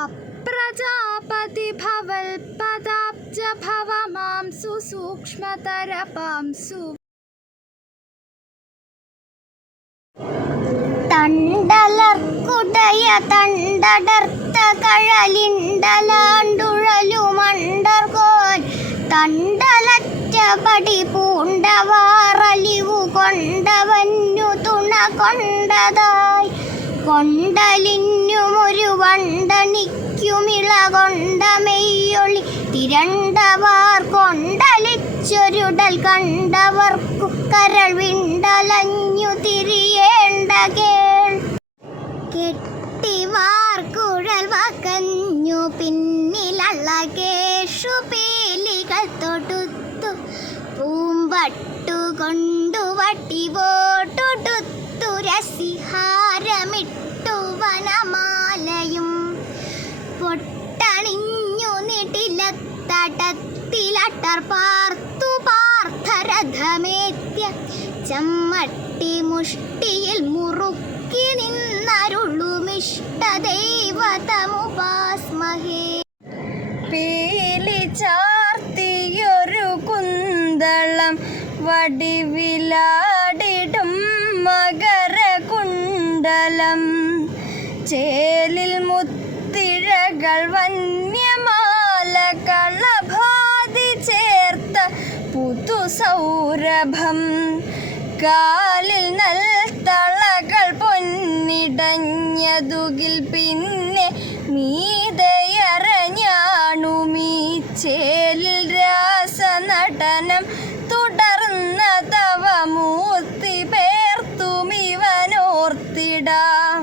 അപ്രജാപതി ഭവൽപദാബ്ജ ഭവമാംസു സൂക്ഷ്മതരപാംസു തണ്ടലർക്കുടയ തണ്ടടർത്ത കഴലിണ്ടലാണ്ടുഴലുമണ്ടർകോൻ തണ്ടലറ്റ പടി പൂണ്ടവാറലിവു കൊണ്ടവന്നു തുണ കൊണ്ടതായി കൊണ്ടലിഞ്ഞുമൊരു വണ്ടണിക്കുമിള കൊണ്ട മെയ്യൊളി തിരണ്ടവാർ കൊണ്ടലിച്ചൊരുടൽ കണ്ടവർക്കു കരൾ വിണ്ടലഞ്ഞു തിരിയേണ്ട കേൾ കെട്ടിവാർ കുഴൽ വകഞ്ഞു പിന്നിലള്ള കേഷു പീലികൾ തൊടുത്തു പൂമ്പട്ടു കൊണ്ടു വട്ടിവോട്ടൊടുത്തു രസിഹാരമിട്ടു വനമാലയും പൊട്ടണിഞ്ഞു നിടിലത്തടത്തിലട്ടർ പാർത്തു പാർത്ഥരഥമേത്യ ചമ്മട്ടി മുഷ്ടിയിൽ മുറുക്കി നിന്നരുളുമിഷ്ടദൈവതമുപാസ്മഹേ പീലി ചാർത്തിയൊരു കുന്തളം വടിവിലാടിടും മകരകുണ്ടലം ചേലിൽ മുത്തിഴകൾ വന്യമാല കളഭാതി ചേർത്ത പുതുസൗരഭം കാലിൽ നൽത്തളകൾ പൊന്നിടഞ്ഞതുകിൽ പിന്നെ മീതയറഞ്ഞാണുമീ ചേലിൽ രാസനടനം തുടർന്ന തവ മൂർത്തി പേർത്തുമിവനോർത്തിടാം.